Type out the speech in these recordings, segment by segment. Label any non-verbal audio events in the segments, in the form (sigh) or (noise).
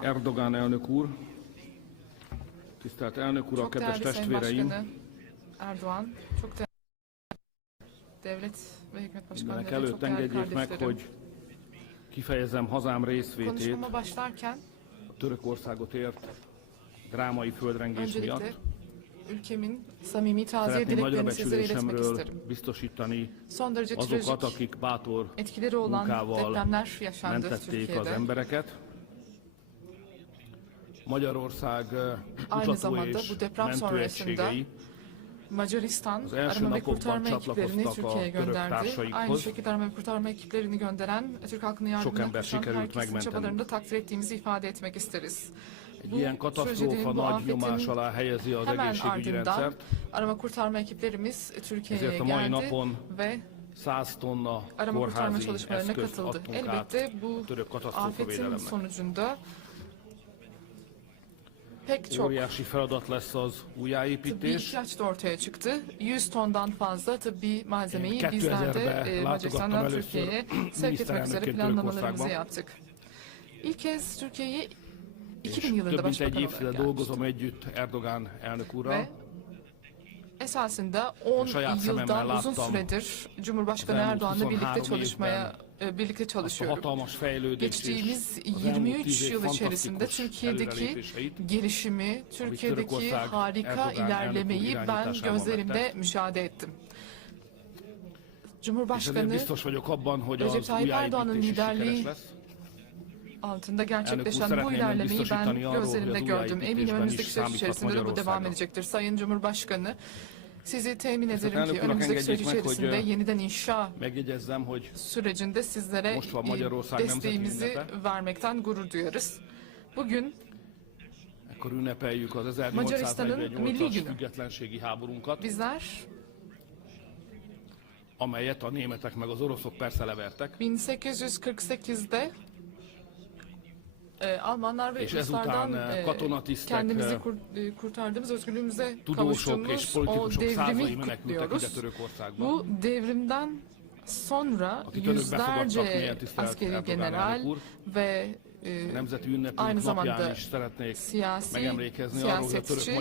Erdogan elnök úr, tisztelt elnök úr, Çok kedves testvéreim! Erdoğan, çok devlet ve hükümet başkanları, előtt engedjék meg, hogy kifejezem hazám részvétét başlarken a Törökországot ért drámai földrengés miatt. ülkemin samimi taziye dileklerini sizlere iletmek becsülésemről isterim. biztosítani Son derece azokat, akik bátor olan munkával depremler yaşandı mentették az embereket. Magyarország Aynı zamanda bu deprem sonrasında Macaristan arama ve kurtarma ekiplerini Türkiye'ye gönderdi. Aynı şekilde arama ve kurtarma ekiplerini gönderen Türk halkının yardımına koşan herkesin çabalarını da takdir ettiğimizi ifade etmek isteriz. Bu ilyen katasztrófa nagy nyomás alá helyezi az egészségügyi rendszert. arama kurtarma ekiplerimiz Türkiye'ye geldi ve 100 tonna arama kurtarma çalışmalarına katıldı. Elbette bu afetin sonucunda pek çok tıbbi ihtiyaç da ortaya çıktı. 100 tondan fazla tıbbi malzemeyi bizler de 2000'de e, Macaristan'dan Türkiye'ye sevk (clears throat) etmek üzere planlamalarımızı yaptık. İlk kez Türkiye'yi És 2000 yılında başbakan olarak gelmiştim. Ve esasında 10 Saját yıldan uzun süredir Cumhurbaşkanı Erdoğan'la 23 birlikte çalışmaya birlikte Azt a çalışıyorum. Geçtiğimiz az elmúlt 23 tíz év yıl içerisinde Türkiye'deki gelişimi, Türkiye'deki harika ilerlemeyi ben gözlerimde müşahede ettim. Cumhurbaşkanı Recep Tayyip Erdoğan'ın liderliği altında gerçekleşen bu ilerlemeyi ben gözlerimde gördüm. Eminim önümüzdeki süreç içerisinde de bu devam edecektir. Sayın Cumhurbaşkanı, sizi temin ederim ki önümüzdeki süreç içerisinde yeniden inşa sürecinde sizlere desteğimizi vermekten gurur duyarız. Bugün Macaristan'ın milli 1848-as günü. bizler amelyet a németek meg az oroszok persze levertek, 1848'de e, Almanlar ve Ruslardan e, e, kendimizi e, kur- e, kurtardığımız, özgürlüğümüze kavuştuğumuz o devrimi kutluyoruz. Bu devrimden sonra yüzlerce askeri general ve e, Aynı zamanda siyasi, siyasetçi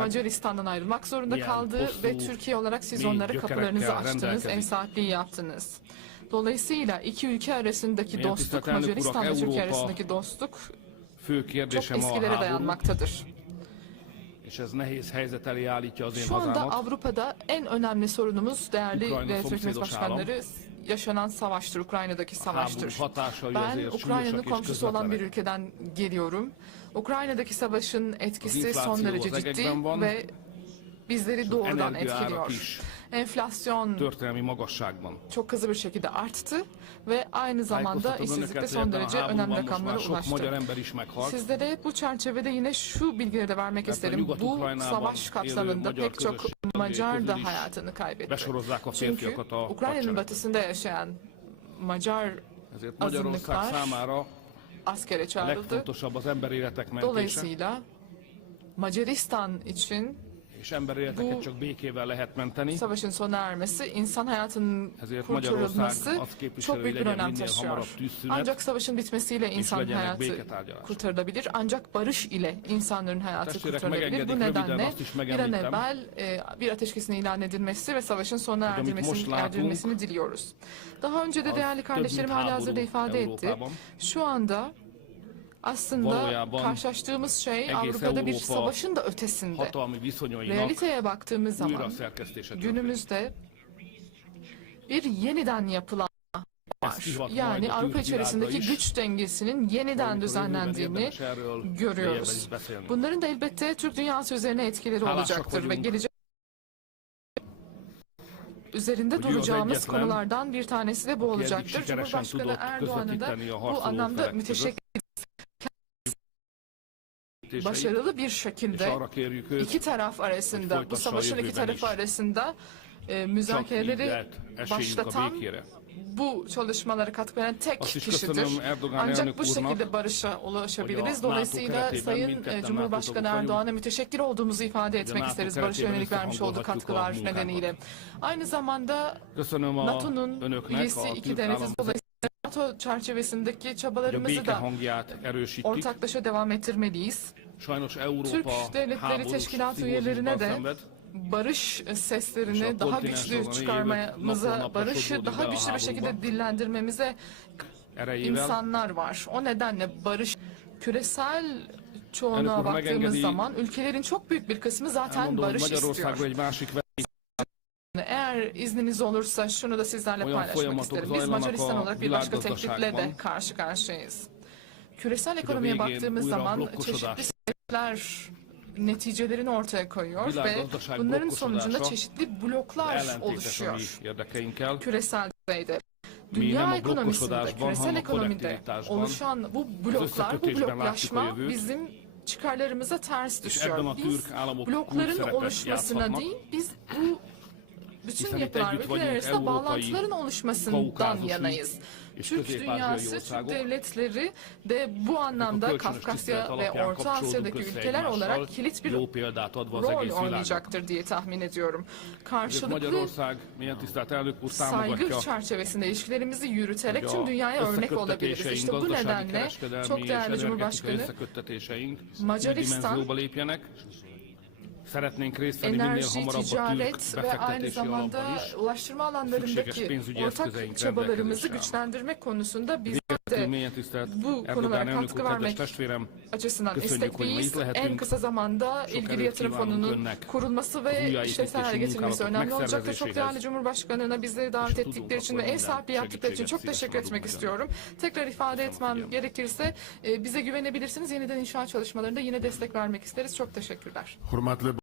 Macaristan'dan ayrılmak zorunda kaldı ve Türkiye olarak siz onlara kapılarınızı açtınız, ev sahipliği yaptınız. Dolayısıyla iki ülke arasındaki dostluk, Macaristan ve Türkiye arasındaki dostluk çok eskilere dayanmaktadır. Şu anda. Avrupa'da en önemli sorunumuz değerli ve başkanları yaşanan savaştır, Ukrayna'daki savaştır. Ben Ukrayna'nın komşusu olan bir ülkeden geliyorum. Ukrayna'daki savaşın etkisi son derece ciddi ve bizleri doğrudan etkiliyor. Enflasyon történelmi magasságban. çok hızlı bir şekilde arttı ve aynı zamanda Tájékoztatom işsizlik de önöket, son derece önemli most rakamlara már sok magyar ulaştı. ember is meghalt. Sizlere bu çerçevede yine şu bilgileri de vermek Mert a isterim. Bu Nyugat-Ukrajnában savaş élő kapsamında magyar pek çok közösség Macar da közül is hayatını kaybetti. besorozzák a Çünkü férfiakat a Ukrayna'nın batısında yaşayan Macar Ezért Magyarország azınlıklar számára askere a çağrıldı. legfontosabb az emberéletek mentése, Dolayısıyla Macaristan için és emberéleteket bu- csak békével lehet menteni. savaşın sona ermesi, insan hayatının Ezért kurtarılması çok büyük bir önem taşıyor. tűzszünet, Ancak savaşın bitmesiyle insan hayatı kurtarılabilir. Ancak barış ile insanların hayatı Testvérek, kurtarılabilir. Bu nedenle bir an evvel e, bir ateşkesin ilan edilmesi ve savaşın sona látunk, erdirilmesini diliyoruz. Daha önce de değerli kardeşlerim hali hazırda ifade etti. Şu anda aslında karşılaştığımız şey Avrupa'da bir savaşın da ötesinde. Realiteye baktığımız zaman günümüzde bir yeniden yapılan var. Yani Avrupa içerisindeki is, güç dengesinin yeniden düzenlendiğini görüyoruz. Bunların da elbette Türk dünyası üzerine etkileri olacaktır ve gelecek üzerinde duracağımız konulardan bir tanesi de bu olacaktır. Cumhurbaşkanı tudott Erdoğan'a da bu anlamda müteşekkir başarılı bir şekilde iki taraf arasında, bu savaşın iki tarafı arasında e, müzakereleri başlatan bu çalışmalara katkı veren tek kişidir. Ancak bu şekilde barışa ulaşabiliriz. Dolayısıyla Sayın e, Cumhurbaşkanı. Erdoğan'a müteşekkir olduğumuzu ifade etmek isteriz barışa yönelik vermiş olduğu katkılar nedeniyle. Aynı zamanda NATO'nun üyesi iki devletiz dolayısıyla NATO çerçevesindeki çabalarımızı da ortaklaşa devam ettirmeliyiz. Türk Devletleri Teşkilatı üyelerine de barış seslerini daha güçlü çıkarmamıza, barışı daha güçlü bir şekilde dillendirmemize insanlar var. O nedenle barış küresel kurma baktığımız zaman ülkelerin çok büyük bir kısmı zaten barış istiyor. Eğer izniniz olursa şunu da sizlerle paylaşmak isterim. Biz Macaristan olarak bir başka tehditle de karşı karşıyayız. Küresel ekonomiye baktığımız zaman çeşitli sebepler neticelerini ortaya koyuyor ve bunların sonucunda çeşitli bloklar oluşuyor küresel düzeyde. Dünya ekonomisinde, küresel ekonomide oluşan bu bloklar, bu bloklaşma bizim çıkarlarımıza ters düşüyor. Biz blokların oluşmasına değil, biz bu bütün együtt ülkeler arasında bağlantıların oluşmasından yanayız. Türk közép-ázsiai dünyası, Türk devletleri de bu anlamda Kafkasya ve Orta Asya'daki ülkeler olarak kilit bir rol oynayacaktır diye tahmin ediyorum. Karşılıklı saygı çerçevesinde ilişkilerimizi yürüterek tüm dünyaya örnek olabiliriz. İşte bu nedenle çok değerli Cumhurbaşkanı Macaristan. Szeretnénk részt venni minél enerji, hamarabb a ticaret ve aynı befektetési zamanda alapban is. ulaştırma Szükséges alanlarındaki pénzügyi ortak eszközeink çabalarımızı rendelkezésre. güçlendirmek konusunda biz Végezetül de mélyen tisztelt bu konulara elnök katkı úr, kedves vermek testvérem, açısından Köszönjük, hogy ma istekliyiz. lehetünk. En kısa zamanda Sok ilgili erőt yatırım kívánunk fonunun önnek. kurulması Az ve újjáépítési işlevsel hale getirilmesi munkálatok önemli olacaktır. Çok megszervezéséhez. değerli Cumhurbaşkanı'na bizleri davet És ettikleri için ve akkor ev sahipliği yaptıkları için çok teşekkür etmek istiyorum. Tekrar ifade etmem gerekirse e, bize güvenebilirsiniz. Yeniden inşaat çalışmalarında yine destek vermek isteriz. Çok teşekkürler. Hurmatli